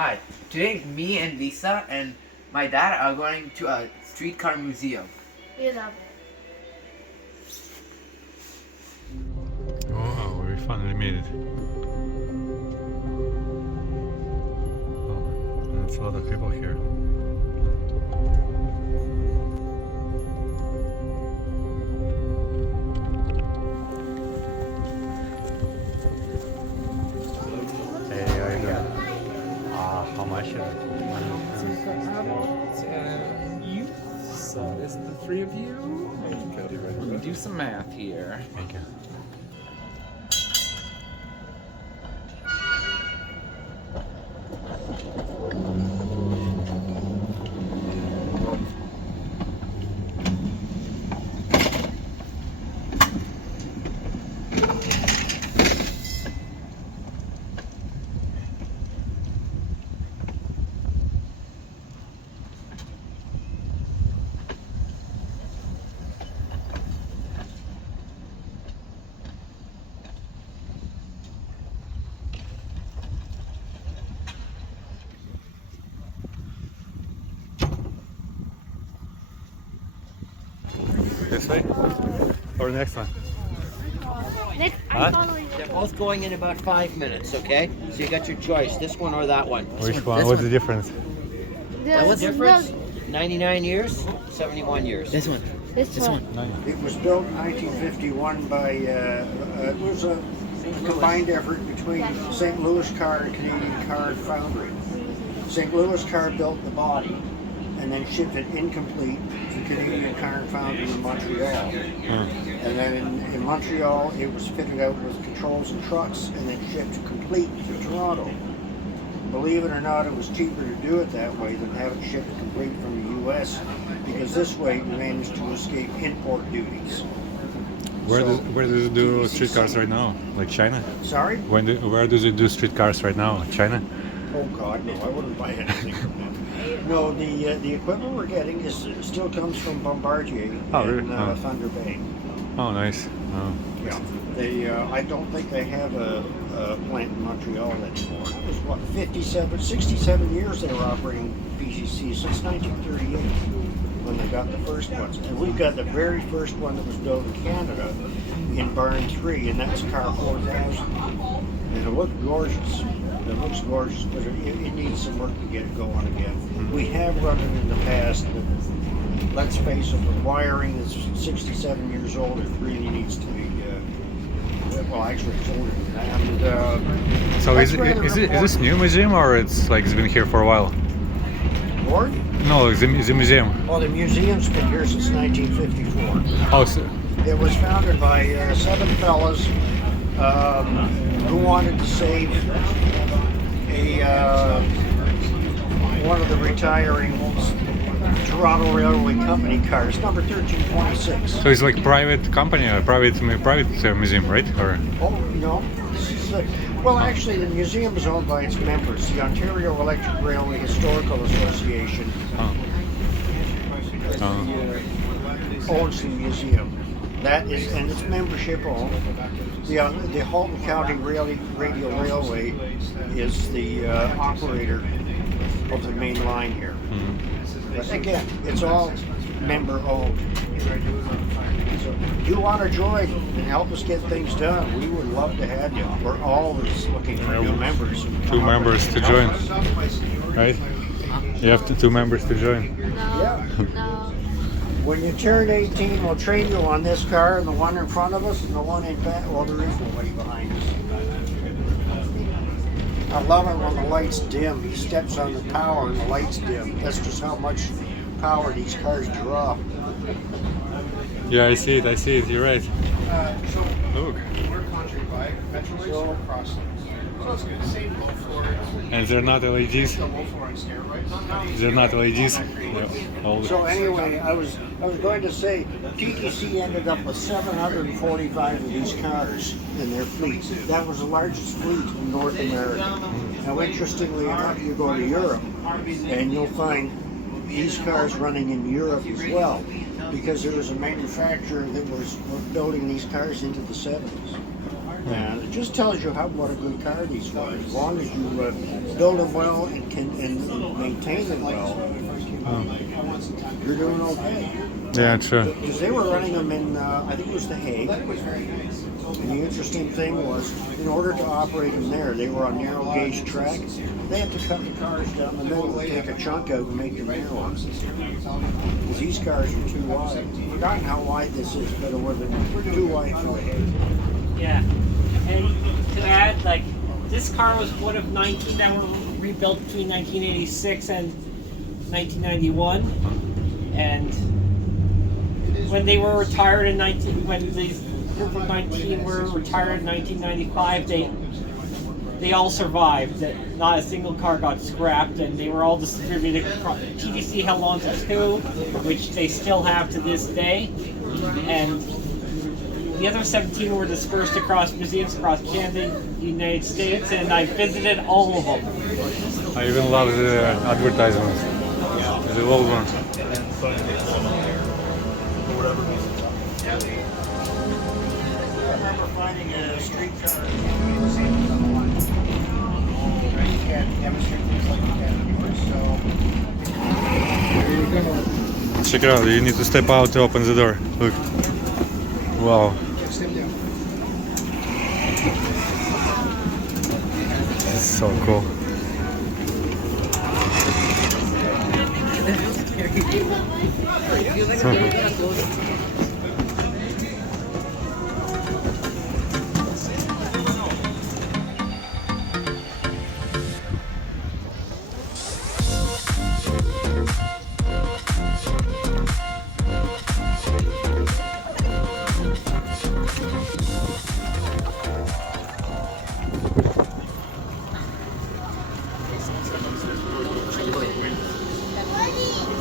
Hi. Today, me and Lisa and my dad are going to a streetcar museum. We love it. Oh, we finally made it. Oh, there's a lot of people here. Hey, how you doing? How much is it? You. So it's the three of you. Let me do some math here. Thank you. This way? Or the next one? Nick, Huh? I'm following They're you. both going in about 5 minutes, okay? So you got your choice, this one or that one. Which one? What's the difference? What's the difference? No, 99 years, 71 years. This one. this one. It was built in 1951 by, it was a combined effort between St. Louis Car and Canadian Car Foundry. St. Louis Car built the body and then shipped it incomplete to Canadian Car Foundry in Montreal. And then in Montreal, it was fitted out with controls and trucks and then shipped complete to Toronto. Believe it or not, it was cheaper to do it that way than have it shipped complete from the U.S. because this way you managed to escape import duties. Where So, does it do streetcars right now? Like China? Sorry? Where does it do streetcars right now? China? Oh God, no! I wouldn't buy anything from them. No, the equipment we're getting still comes from Bombardier Oh, in really? Oh. Thunder Bay. Oh, nice. Oh. Yeah, they. I don't think they have a plant in Montreal anymore. It was what 67 years they were operating PCC since 1938 when they got the first ones, and we've got the very first one that was built in Canada in Barn 3, and that's Car 4000, and it looked gorgeous. It looks gorgeous, but it needs some work to get it going again. We have run it in the past, but let's face it, the wiring that's 67 years old, it really needs to be, well, actually it's older than that. And, So that's is rather this important. new museum or it's been here for a while? Board? No, it's a museum. Well, the museum's been here since 1954. Oh, so, It was founded by 7 fellas who wanted to save one of the retiring Toronto Railway Company cars, number 1326. so it's like private company, a private museum, right? Or Oh, no. This is well, actually, the museum is owned by its members, the Ontario Electric Railway Historical Association owns the museum. That is, and it's membership owned. The Halton County Radial Railway is the operator of the main line here. But again, it's all member owned. So you want to join and help us get things done, we would love to have you. We're always looking for new members. 2 members to join, right? You have 2 members to join. Yeah. No. When you turn 18, we'll train you on this car and the one in front of us and the one in back. Well, there is nobody behind us. I love it when the lights dim. He steps on the power and the lights dim. That's just how much power these cars draw. Yeah, I see it. You're right. Look, We're country bike, Metro Cross. So it's good. Same low floor. and they're not LEDs. The low floor on steroids. They're not LEDs. Yeah, all So anyway, I was going to say, TTC ended up with 745 of these cars in their fleet. That was the largest fleet in North America. Now, interestingly enough, you go to Europe, and you'll find these cars running in Europe as well, because there was a manufacturer that was building these cars into the 70s. And it just tells you what a good car these are. As long as you build them well and maintain them well, you're doing okay. Yeah, true. Because they were running them in, I think it was The Hague. And the interesting thing was, in order to operate them there, they were on narrow gauge track. They had to cut the cars down the middle and take a chunk out and make them narrow. Because these cars are too wide. I've forgotten how wide this is, but it was too wide for The Hague. Yeah. And to add, like, this car was one of 19 that were rebuilt between 1986 and 1991. And when they were retired when these group of 19 were retired in 1995, they all survived. Not a single car got scrapped, and they were all distributed. TDC held on to 2, which they still have to this day, and the other 17 were dispersed across museums across Canada, the United States, and I visited all of them. I even love the advertisements. The old one. I remember finding a streetcar. Check it out, you need to step out to open the door. Look. Wow. This is so cool.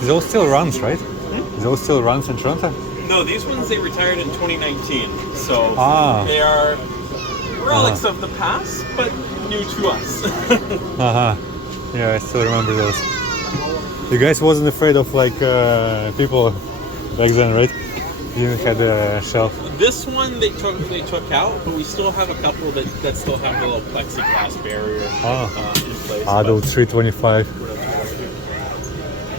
Those still runs, right? Those still runs in Toronto? No, these ones they retired in 2019, so Ah. they are relics of the past, but new to us. Yeah, I still remember those. You guys wasn't afraid of like people back then, right? You had a shelf. This one they took out, but we still have a couple that still have a little plexiglass barrier in place. Adult 325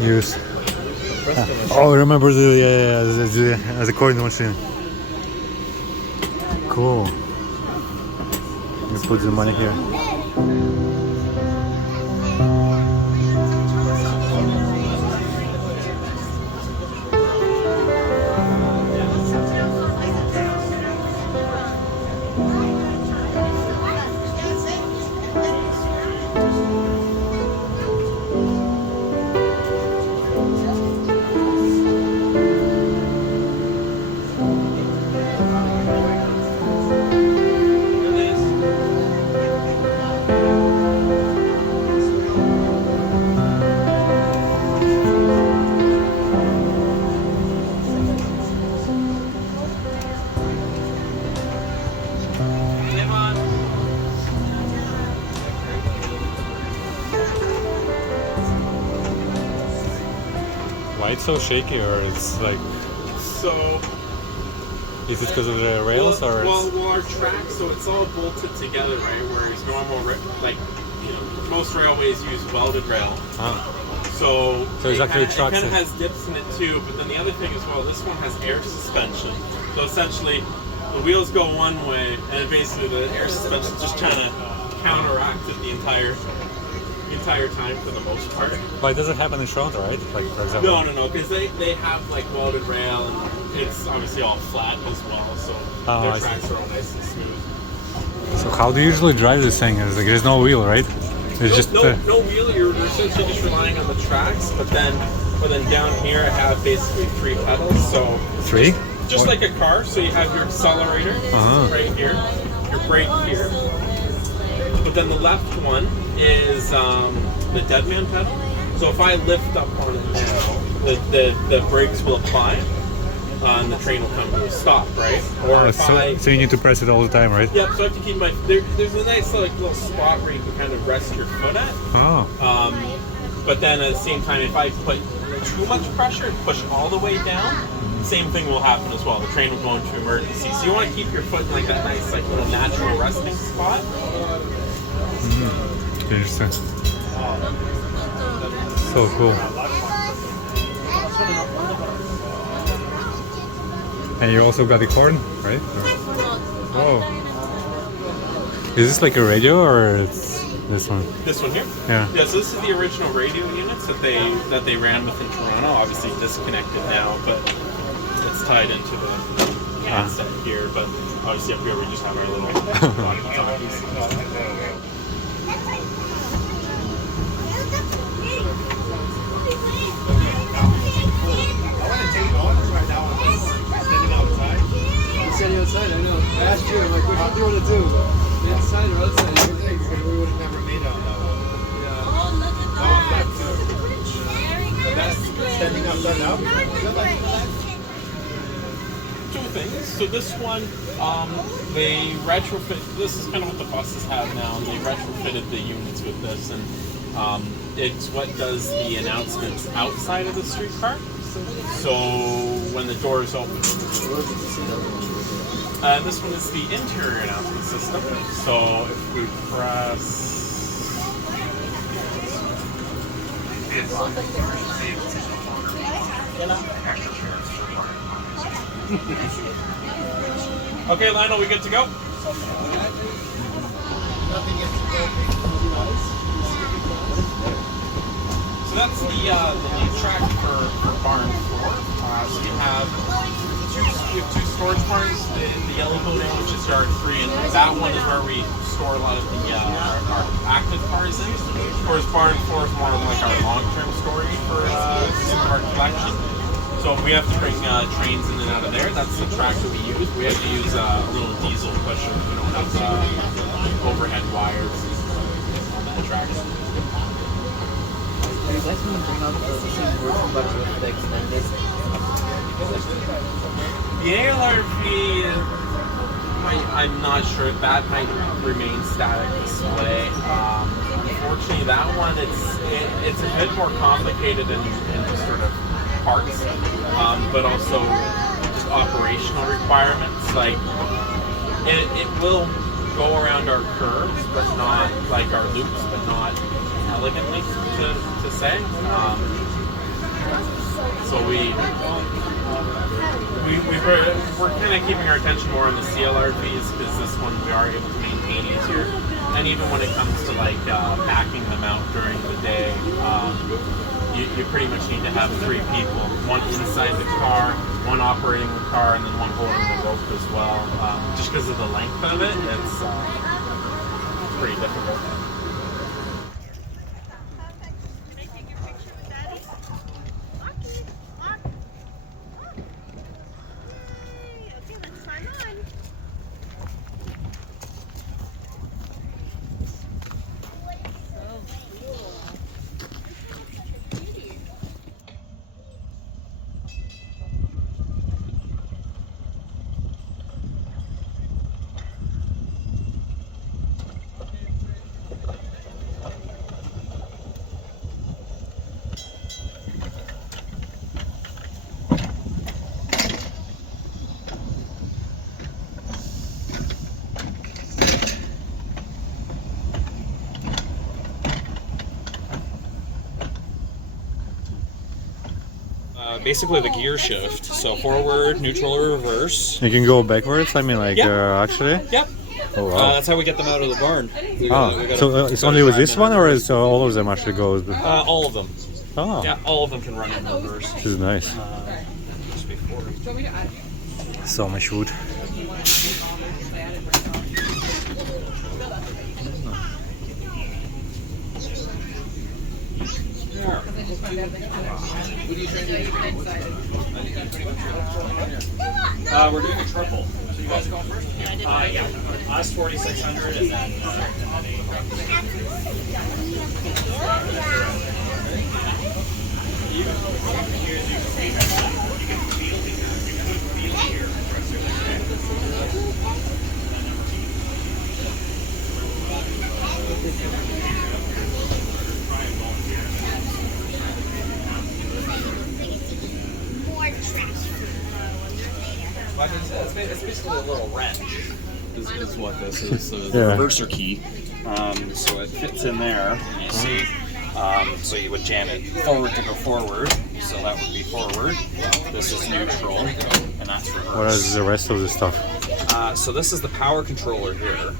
use. Oh, I remember the coin machine. Cool. You put the money here. Why it's so shaky, or it's like? So. Is it because of the rails, or? Well, our track, so it's all bolted together, right? Whereas normal, like, you know, most railways use welded rail. So it's actually it kind of has dips in it too. But then the other thing as well, this one has air suspension. So essentially, the wheels go one way, and basically the air suspension is just trying to counteract it the entire time for the most part. But it doesn't happen in Toronto, right? Like, for example. No, because they have like welded rail, and it's obviously all flat as well, so their tracks are all nice and smooth. So how do you usually drive this thing? It's like, there's no wheel, right? It's no wheel. You're essentially just relying on the tracks, but then down here I have basically 3 pedals. So 3? Just like a car. So you have your accelerator right here, your brake here, but then the left one is the dead man pedal. So if I lift up on it now, the brakes will apply, and the train will come to a stop, right? Or so you need to press it all the time, right? Yeah, so I have to keep there's a nice little spot where you can kind of rest your foot at. But then at the same time, if I put too much pressure and push all the way down, same thing will happen as well. The train will go into emergency. So you want to keep your foot in like that nice, like little natural resting spot. Interesting. So cool. And you also got the corn, right? Oh. Is this like a radio or it's this one? This one here? Yeah. Yeah, so this is the original radio units that they ran within Toronto. Obviously disconnected now, but it's tied into the handset here. But obviously up here we just have our little walkie-talkies. Standing outside, I know. I asked you, I'm like, what do you want to do? Inside or outside? We would have never made out that one. Yeah. That's standing upside down. Two things. So this one, they retrofit. This is kind of what the buses have now. They retrofitted the units with this, and it's what does the announcements outside of the streetcar. So when the doors open. This one is the interior announcement system. So if we press... Okay, Lionel, we good to go? So that's the lead track for Barn 4. So you have two storage barns, the yellow building, which is yard 3, and that one is where we store a lot of the our active cars in. Of course, barn 4 is more of like our long-term storage for our collection. So if we have to bring trains in and out of there, that's the track that we use. We have to use a little diesel pusher. We don't have overhead wires on that track. Are you guys going to bring out the same version but with the extended? The ALRV, I'm not sure. That might remain static display. Unfortunately, that one it's a bit more complicated in just sort of parts, but also just operational requirements. Like it will go around our curves, but not like our loops, but not elegantly to say. So we're kind of keeping our attention more on the CLRVs because this one we are able to maintain easier. And even when it comes to like backing them out during the day, you pretty much need to have 3 people, one inside the car, one operating the car, and then one holding the rope as well. Just because of the length of it, it's pretty difficult. Basically the gear shift. So forward, neutral, or reverse. You can go backwards. I mean, like actually. Yep. Oh wow. That's how we get them out of the barn. So it's only with this one, or is all of them actually goes? All of them. Oh. Yeah, all of them can run in reverse. This is nice. So much wood. We're doing a triple. So you guys going first? Yeah. Us 4,600 and then More trash. Like I said, it's basically a little wrench. Is what this is. The Yeah. reverser key. So it fits in there. You see. So you would jam it forward to go forward. So that would be forward. This is neutral, and that's reverse. What is the rest of the stuff? So this is the power controller here.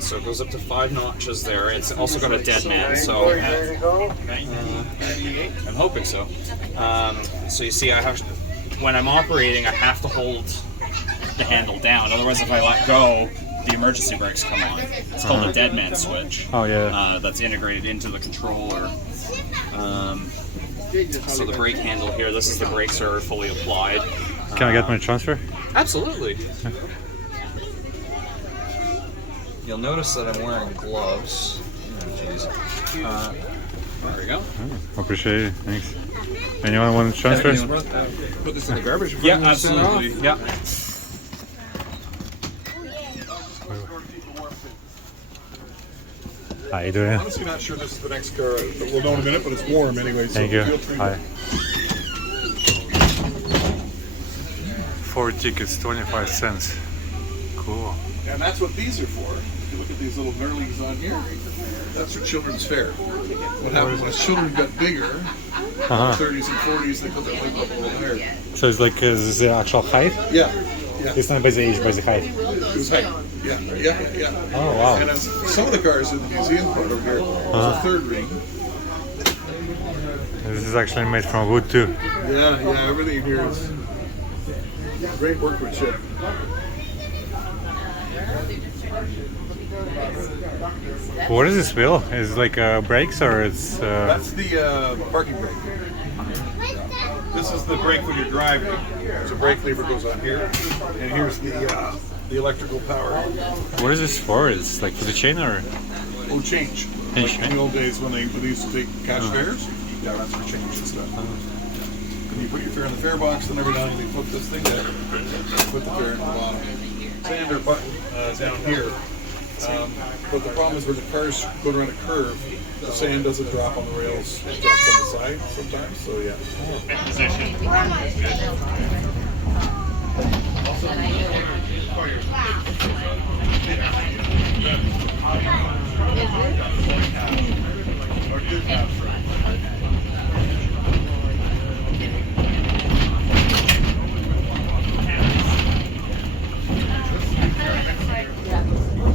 So it goes up to 5 notches there. It's also got a dead man, so I'm hoping so. So you see, when I'm operating, I have to hold the handle down. Otherwise, if I let go, the emergency brakes come on. It's called a dead man switch. Oh yeah. That's integrated into the controller. So the brake handle here, this is the brakes are fully applied. Can I get my transfer? Absolutely. You'll notice that I'm wearing gloves. Oh, jeez. There we go. Oh, appreciate it. Thanks. Anyone want to transfer? Put this in the garbage. Yeah, absolutely. Yeah. How you doing? Honestly, not sure this is the next car. We'll know in a minute, but it's warm anyway. So Thank you. feel free to- Hi. 4 tickets, 25 cents. Cool. And that's what these are for. If you look at these little knurlings on here, that's for children's fair. What happens when children got bigger, 30s and 40s, they put their leg up a little higher. So it's like this is the actual height? Yeah, yeah. It's not by the age, by the height. It was height. Yeah. Oh wow. And as some of the cars in the museum part over here, there's a third ring. This is actually made from wood too. Yeah, everything here is great workmanship. What is this wheel? Is it like brakes or it's? That's the parking brake. This is the brake when you're driving. So brake lever goes on here, and here's the electrical power. What is this for? It's like for the chain or? Oh, change. Change, Like in the old days when they used to take cash fares. Yeah, that's for change and stuff. When you put your fare in the fare box, then every now and then you flip this thing down, put the fare in the bottom. Sander button down here. But the problem is when the car's going around a curve, the sand doesn't drop on the rails, it drops on the side sometimes, so yeah. Should I take a video like this?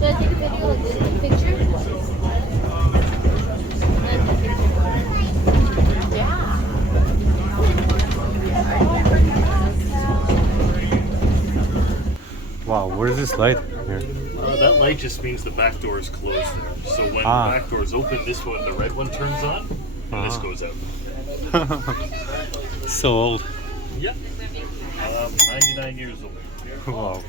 A picture? Wow, what is this light here? That light just means the back door is closed there. So when the back door is open, this one, the red one turns on, and this goes out. So old. Yep. 99 years old. Wow.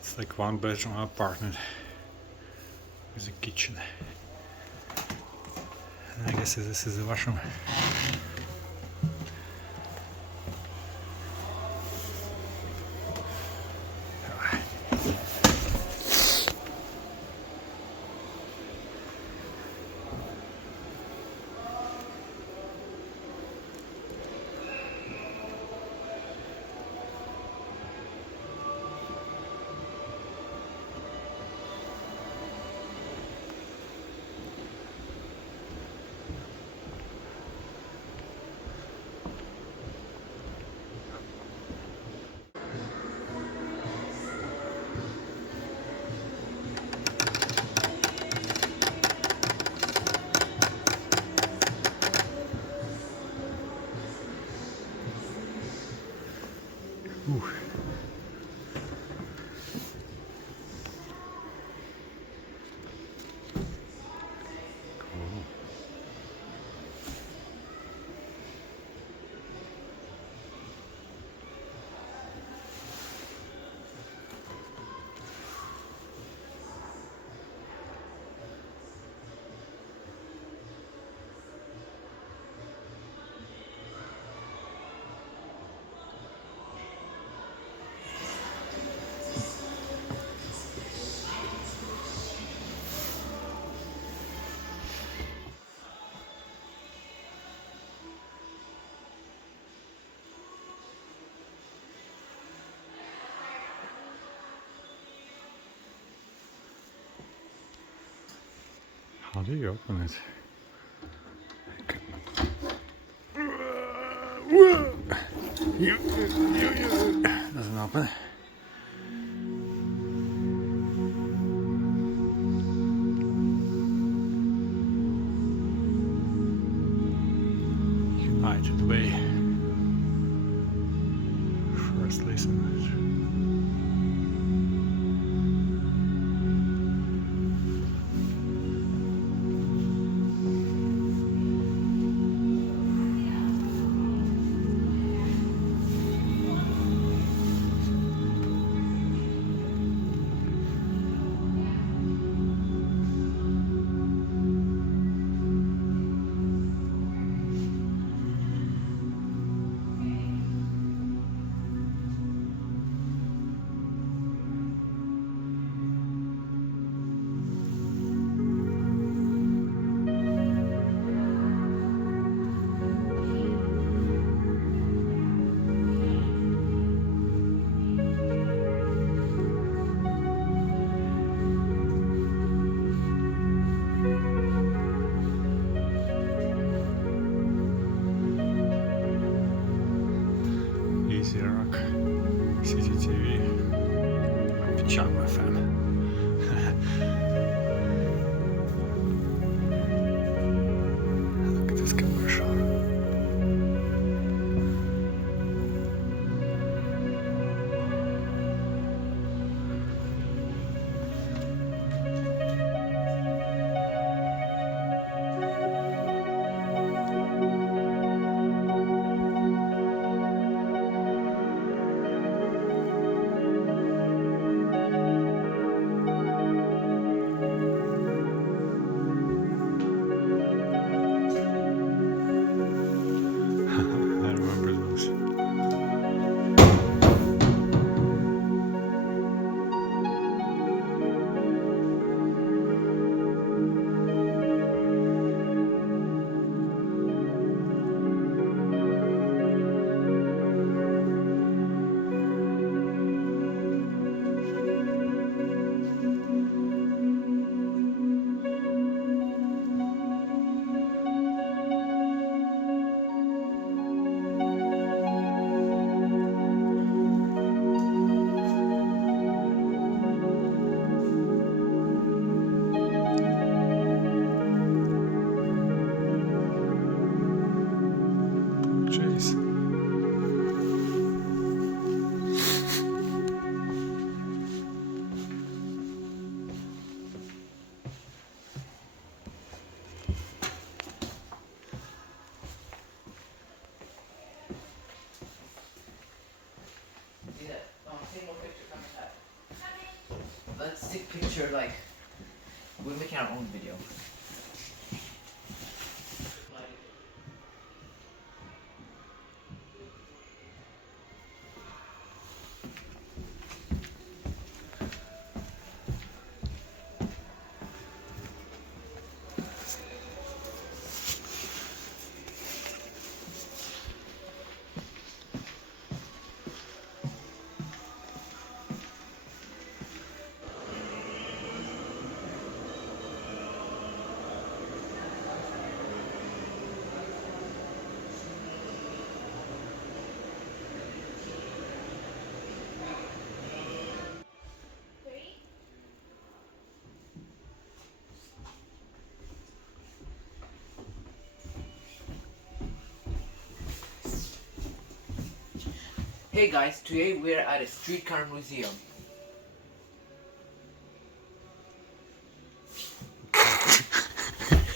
It's like 1-bedroom apartment with a kitchen. And I guess this is the washroom. How do you open it? Doesn't open. United Way. First lesson. Easy Rock, CCTV, Pajama FM. Look at this commercial. I remember those. Jeez. See that? Single picture coming up. Let's take a picture like we're making our own video. Hey guys, today we're at a streetcar museum.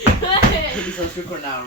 Please let's record now.